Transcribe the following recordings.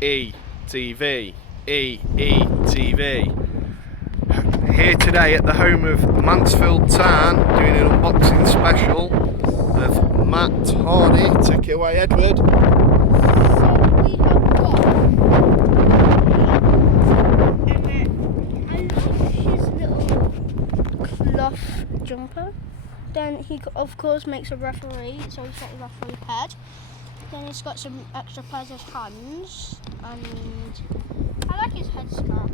EETV, EETV. Here today at the home of Mansfield Town, doing an unboxing special of Matt Hardy. Take it away, Edward. So we have got his little cloth jumper. Then he of course makes a referee, so he's got a referee pad. Then he's got some extra pairs of hands, and I like his headscarf.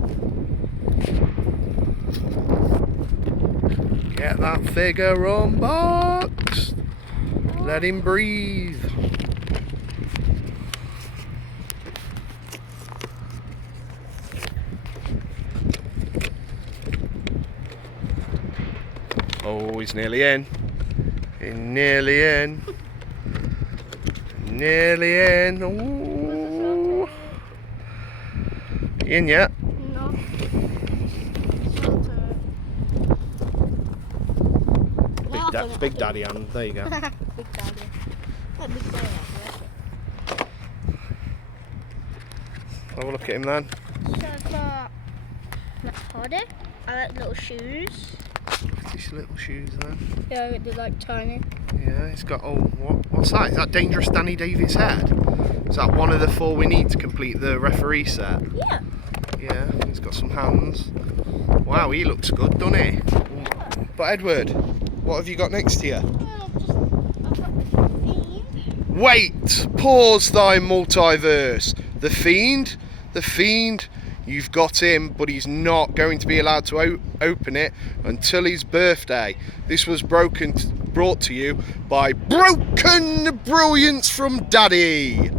Get that figure unboxed. Let him breathe. Oh, he's nearly in. He's nearly in. Nearly in. Ooh. You in yet? No. Big Daddy hand. There you go. Big Daddy. That big boy. Have a look at him then. So I've got Matt Hardy. I like little shoes. Look at his little shoes then. Yeah, they're like tiny. Yeah, he's got, oh, what's that? Is that Dangerous Danny Davis head? Is that one of the 4 we need to complete the referee set? Yeah. Yeah, he's got some hands. Wow, he looks good, doesn't he? Yeah. But Edward, what have you got next to you? I've got the Fiend. Wait! Pause thy multiverse. The Fiend? The Fiend? You've got him, but he's not going to be allowed to open it until his birthday. This was brought to you by Broken Brilliance from Daddy.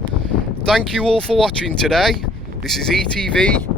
Thank you all for watching today. This is ETV.